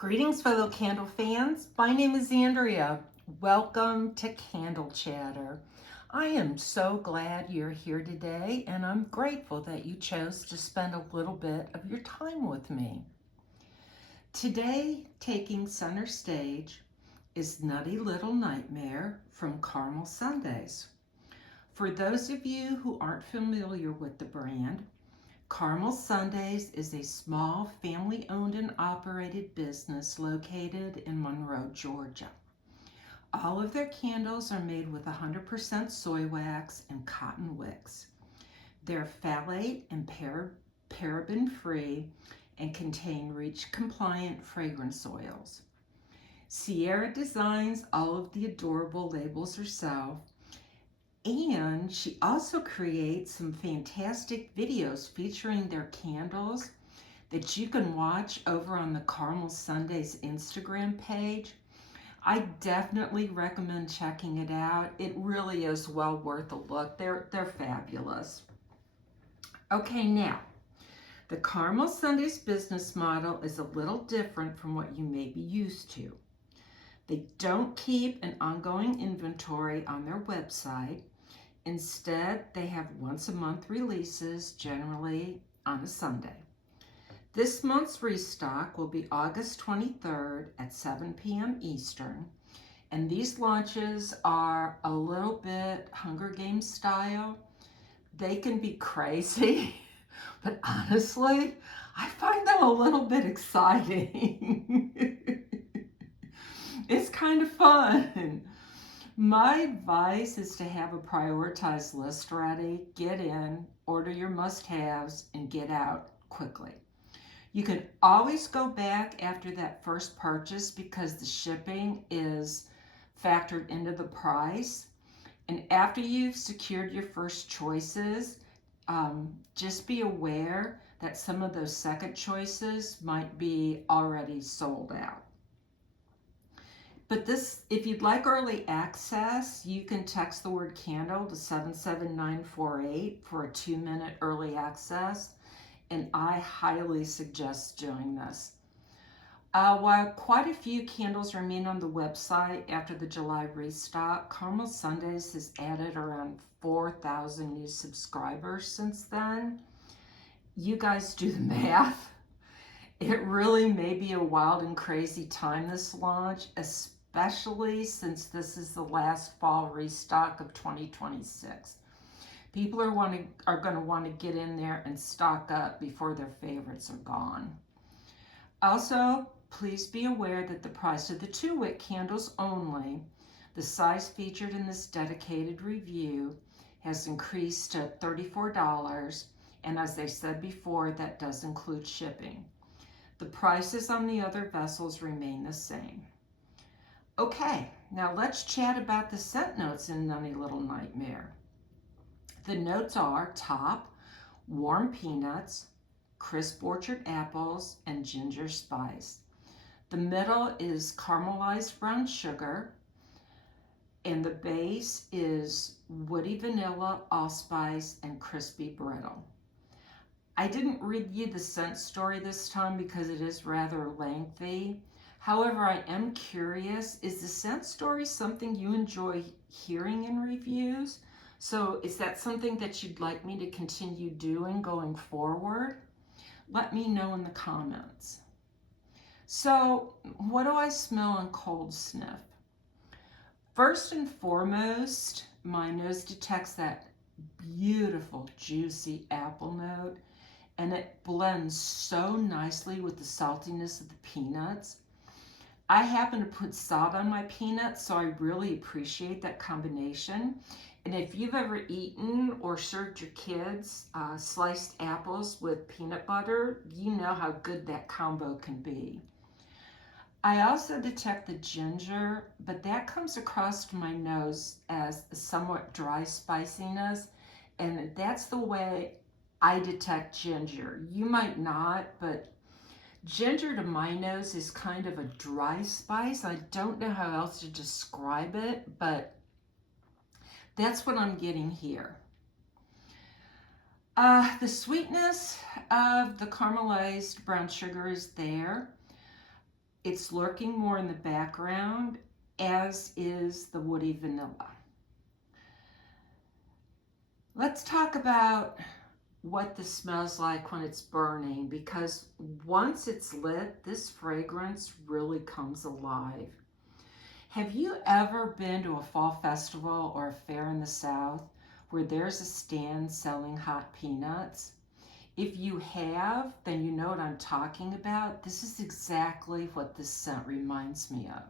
Greetings, fellow candle fans. My name is Andrea. Welcome to Candle Chatter. I am so glad you're here today, and I'm grateful that you chose to spend a little bit of your time with me. Today, taking center stage is Nutty Little Nightmare from Caramel Sundays. For those of you who aren't familiar with the brand, Caramel Sundays is a small family-owned and operated business located in Monroe, Georgia. All of their candles are made with 100% soy wax and cotton wicks. They're phthalate and paraben-free and contain REACH-compliant fragrance oils. Sierra designs all of the adorable labels herself, and she also creates some fantastic videos featuring their candles that you can watch over on the Caramel Sundays Instagram page. I definitely recommend checking it out. It really is well worth a look. They're fabulous. Okay, now, the Caramel Sundays business model is a little different from what you may be used to. They don't keep an ongoing inventory on their website. Instead, they have once-a-month releases, generally on a Sunday. This month's restock will be August 23rd at 7 p.m. Eastern, and these launches are a little bit Hunger Games style. They can be crazy, but honestly, I find them a little bit exciting. It's kind of fun. My advice is to have a prioritized list ready, get in, order your must-haves, and get out quickly. You can always go back after that first purchase because the shipping is factored into the price. And after you've secured your first choices, just be aware that some of those second choices might be already sold out. But this, if you'd like early access, you can text the word candle to 77948 for a 2-minute early access, and I highly suggest doing this. While quite a few candles remain on the website after the July restock, Caramel Sundays has added around 4,000 new subscribers since then. You guys do the math. It really may be a wild and crazy time this launch, especially since this is the last fall restock of 2026. People are going to want to get in there and stock up before their favorites are gone. Also, please be aware that the price of the 2-wick candles only, the size featured in this dedicated review, has increased to $34, and as I said before, that does include shipping. The prices on the other vessels remain the same. Okay, now let's chat about the scent notes in Nutty Little Nightmare. The notes are top, warm peanuts, crisp orchard apples, and ginger spice. The middle is caramelized brown sugar, and the base is woody vanilla, allspice, and crispy brittle. I didn't read you the scent story this time because it is rather lengthy. However, I am curious, is the scent story something you enjoy hearing in reviews? So is that something that you'd like me to continue doing going forward? Let me know in the comments. So what do I smell on cold sniff? First and foremost, my nose detects that beautiful, juicy apple note, and it blends so nicely with the saltiness of the peanuts. I happen to put salt on my peanuts, so I really appreciate that combination. And if you've ever eaten or served your kids sliced apples with peanut butter, you know how good that combo can be. I also detect the ginger, but that comes across to my nose as a somewhat dry spiciness, and that's the way I detect ginger. You might not, but ginger to my nose is kind of a dry spice. I don't know how else to describe it, but that's what I'm getting here. The sweetness of the caramelized brown sugar is there. It's lurking more in the background, as is the woody vanilla. Let's talk about what this smells like when it's burning, because once it's lit, this fragrance really comes alive. Have you ever been to a fall festival or a fair in the South where there's a stand selling hot peanuts? If you have, then you know what I'm talking about. This is exactly what this scent reminds me of.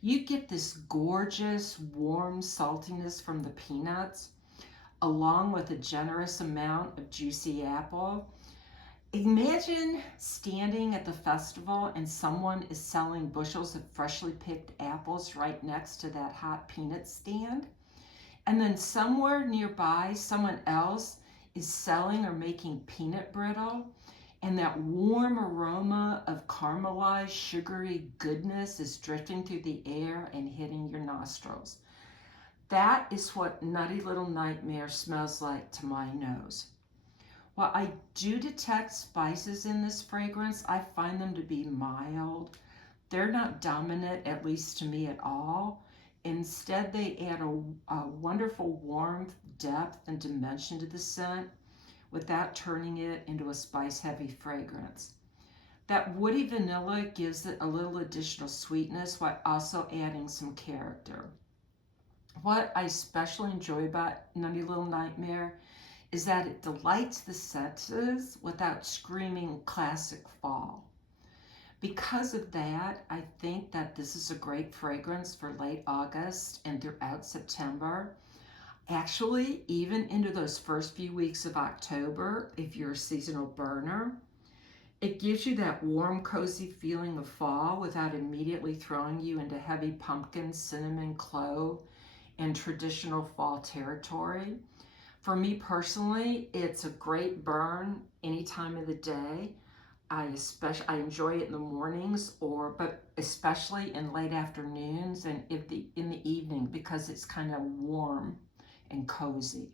You get this gorgeous, warm saltiness from the peanuts, along with a generous amount of juicy apple. Imagine standing at the festival and someone is selling bushels of freshly picked apples right next to that hot peanut stand. And then somewhere nearby, someone else is selling or making peanut brittle. And that warm aroma of caramelized, sugary goodness is drifting through the air and hitting your nostrils. That is what Nutty Little Nightmare smells like to my nose. While I do detect spices in this fragrance, I find them to be mild. They're not dominant, at least to me, at all. Instead, they add a wonderful warmth, depth, and dimension to the scent without turning it into a spice-heavy fragrance. That woody vanilla gives it a little additional sweetness while also adding some character. What I especially enjoy about Nutty Little Nightmare is that it delights the senses without screaming classic fall. Because of that, I think that this is a great fragrance for late August and throughout September. Actually, even into those first few weeks of October, if you're a seasonal burner. It gives you that warm, cozy feeling of fall without immediately throwing you into heavy pumpkin, cinnamon, clove, and traditional fall territory. For me personally, it's a great burn any time of the day. I enjoy it in the mornings, but especially in late afternoons and in the evening, because it's kind of warm and cozy.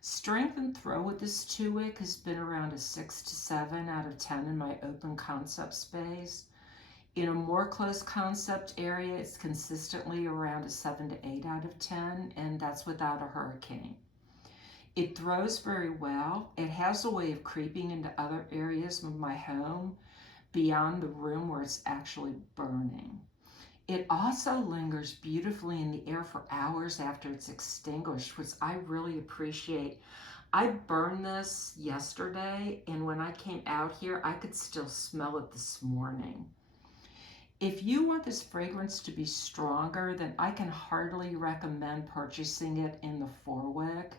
Strength and throw with this 2-wick has been around a 6 to 7 out of 10 in my open concept space. In a more closed concept area, it's consistently around a 7 to 8 out of 10, and that's without a hurricane. It throws very well. It has a way of creeping into other areas of my home beyond the room where it's actually burning. It also lingers beautifully in the air for hours after it's extinguished, which I really appreciate. I burned this yesterday, and when I came out here, I could still smell it this morning. If you want this fragrance to be stronger, then I can heartily recommend purchasing it in the 4-wick.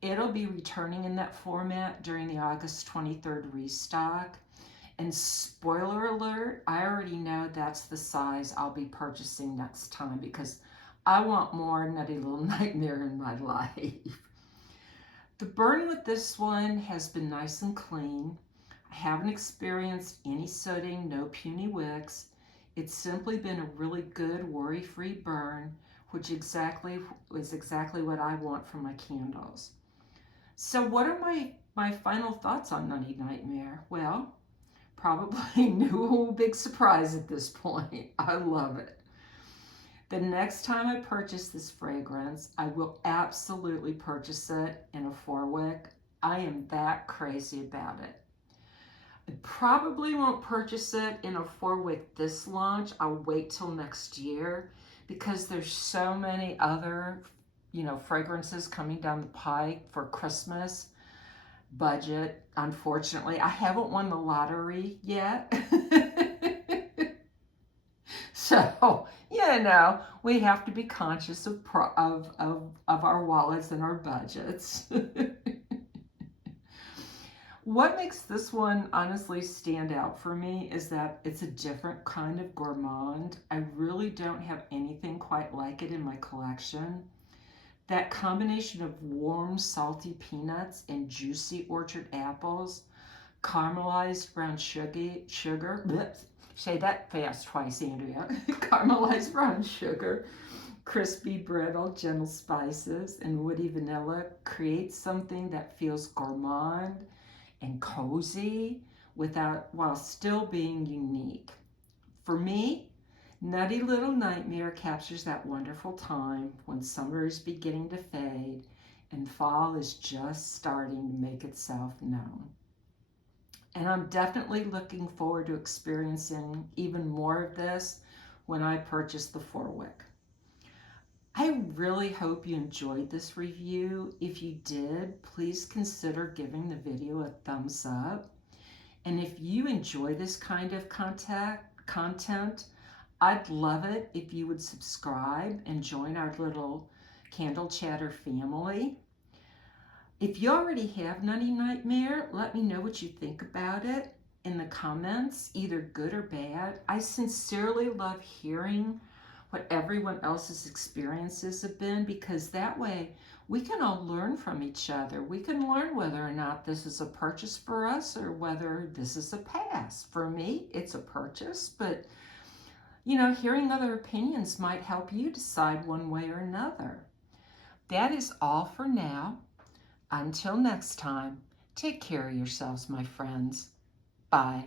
It'll be returning in that format during the August 23rd restock. And spoiler alert, I already know that's the size I'll be purchasing next time, because I want more Nutty Little Nightmare in my life. The burn with this one has been nice and clean. I haven't experienced any sooting, no puny wicks. It's simply been a really good, worry-free burn, which is exactly what I want from my candles. So what are my final thoughts on Nutty Nightmare? Well, probably no big surprise at this point. I love it. The next time I purchase this fragrance, I will absolutely purchase it in a 4-wick. I am that crazy about it. I probably won't purchase it in a 4-wick this launch. I'll wait till next year, because there's so many other, fragrances coming down the pike for Christmas budget. Unfortunately, I haven't won the lottery yet. So, we have to be conscious of our wallets and our budgets. What makes this one honestly stand out for me is that it's a different kind of gourmand. I really don't have anything quite like it in my collection. That combination of warm, salty peanuts and juicy orchard apples, caramelized brown sugar, bleh, say that fast twice, Andrea, caramelized brown sugar, crispy, brittle, gentle spices, and woody vanilla creates something that feels gourmand and cozy while still being unique. For me, Nutty Little Nightmare captures that wonderful time when summer is beginning to fade and fall is just starting to make itself known. And I'm definitely looking forward to experiencing even more of this when I purchase the 4-wick. I really hope you enjoyed this review. If you did, please consider giving the video a thumbs up. And if you enjoy this kind of content, I'd love it if you would subscribe and join our little Candle Chatter family. If you already have Nutty Nightmare, let me know what you think about it in the comments, either good or bad. I sincerely love hearing what everyone else's experiences have been, because that way we can all learn from each other. We can learn whether or not this is a purchase for us or whether this is a pass. For me, it's a purchase, but you know, hearing other opinions might help you decide one way or another. That is all for now. Until next time, take care of yourselves, my friends. Bye.